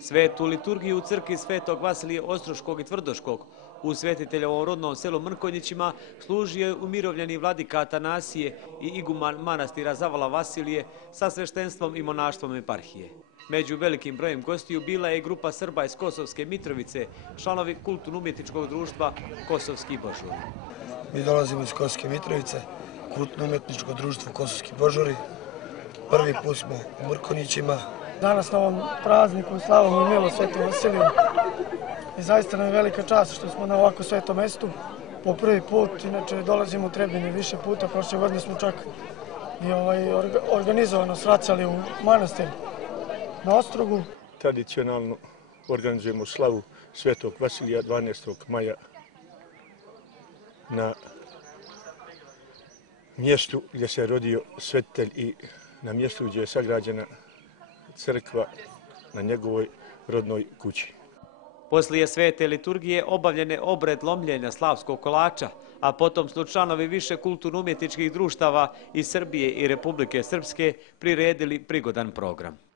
Svetu liturgiju u crkvi Svetog Vasilija Ostroškog i Tvrdoškog u Svetiteljevom rodnom selu Mrkonjićima služio je umirovljeni vladika Atanasije i iguman manastira Zavala Vasilije sa sveštenstvom i monaštvom eparhije. Među velikim brojem gostiju bila je i grupa Srba iz Kosovske Mitrovice, članovi kulturno-umjetničkog društva Kosovski Božuri. Mi dolazimo iz Kosovske Mitrovice, kulturno-umjetničko društvo Kosovski Božuri. Prvi put smo u Mrkonjićima. Danas na ovom prazniku slavimo i milo Svetom Vasiliju. I zaista nam je velika čast što smo na ovako svetom mestu. Po prvi put, inače dolazimo u Trebinje više puta. Prošle godine smo čak i organizovano svracali u manastir na Ostrogu. Tradicionalno organizujemo slavu Svetog Vasilija 12. maja na mjestu gdje se rodio svetitelj i na mjestu gdje je sagrađena crkva na njegovoj rodnoj kući. Poslije svete liturgije obavljen je obred lomljenja slavskog kolača, a potom su članovi više kulturno-umjetničkih društava iz Srbije i Republike Srpske priredili prigodan program.